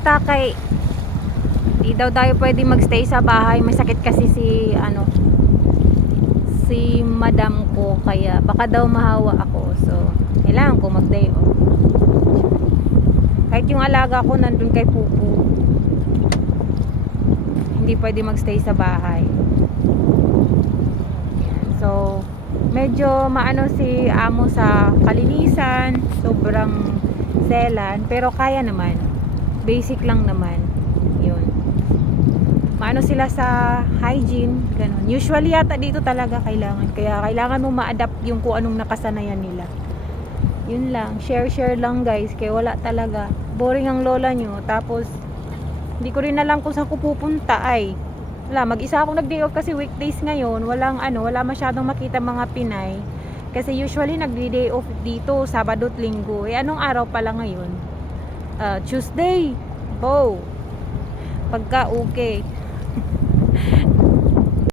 kay di daw tayo pwede magstay sa bahay. May sakit kasi si ano si madam ko kaya baka daw mahawa ako. So, kailangan ko mag-day off. Kahit yung alaga ko nandun kay Pupu. Hindi pwede magstay sa bahay. So, medyo maano si amo sa kalinisan, sobrang selan, pero kaya naman. Basic lang naman. Yun. Maano sila sa hygiene, ganun. Usually yata dito talaga kailangan. Kaya kailangan mo ma-adapt yung kung anong nakasanayan nila. Yun lang. Share-share lang guys. Kaya wala talaga. Boring ang lola nyo. Tapos, hindi ko rin alam kung saan ko pupunta ay. Wala, mag-isa ako nag-day off kasi weekdays ngayon. Walang ano, wala masyadong makita mga Pinay. Kasi usually nag-day off dito, Sabado at Linggo. Eh, anong araw pala ngayon? Ah, Tuesday. Oh. Pagka okay.